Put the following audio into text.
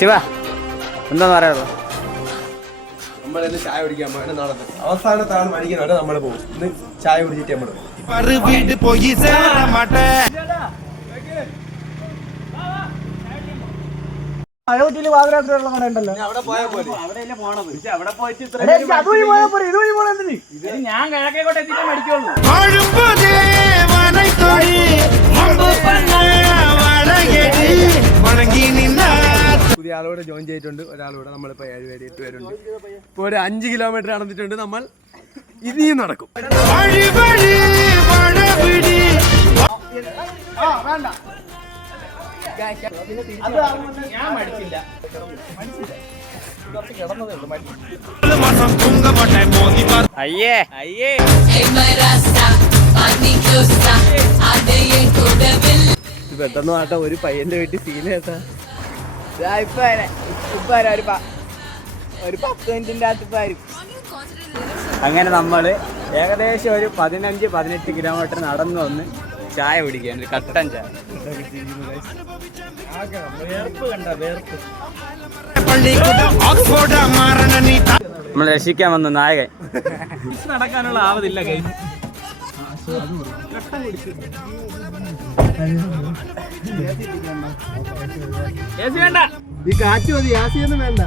ശിവ എന്താന്ന് പറയാനുള്ളൂ? നമ്മളിന്ന് ചായ കുടിക്കാൻ പോയാണ്. നാളെ അവസാനത്താണ് മണിക്കുന്നത്. നമ്മൾ പോകും. ഇന്ന് ചായ കുടിച്ചിട്ട് നമ്മൾ പോകും. അയോധ്യയില് പാദയാത്രയുള്ള കട ഉണ്ടല്ലോ, അവിടെ പോയാൽ പോലെ അവിടെയല്ലേ പോണത്? അവിടെ പോയിട്ട് അതുവഴി പോയാൽ പോരെ, ഇതുവഴി പോണെന്തിന്? ഞാൻ കിഴക്കേക്കോട്ട് എത്തിയിട്ടേ മടിക്കുള്ളൂ. പുതിയ ആളോട് ജോയിൻ ചെയ്തിട്ടുണ്ട്. ഒരാളോട് നമ്മളിപ്പോൾ 7 പേര് 8 പേരുണ്ട്. ഇപ്പോൾ ഒരു 5 കിലോമീറ്റർ നടന്നിട്ടുണ്ട്. നമ്മൾ ഇനിയും നടക്കും. ഞാൻ മടിച്ചില്ല. അയ്യേ അയ്യേ പെട്ടെന്ന് ആട്ടെ ഒരു പയ്യന്റെ വീട്ടിൽ സീൻ കേട്ടാ. ഒരു 10 മിനിറ്റിന്റെ അകത്ത്. അങ്ങനെ നമ്മള് ഏകദേശം ഒരു 15-18 കിലോമീറ്റർ നടന്നു വന്ന് ചായ കുടിക്കുകയാണ്. കട്ടൻ ചായ. നമ്മൾ രക്ഷിക്കാൻ വന്ന നായകൻ. നടക്കാനുള്ള ആവതില്ല. ഈ കാറ്റ് മതി, യാസിയൊന്നും വേണ്ട.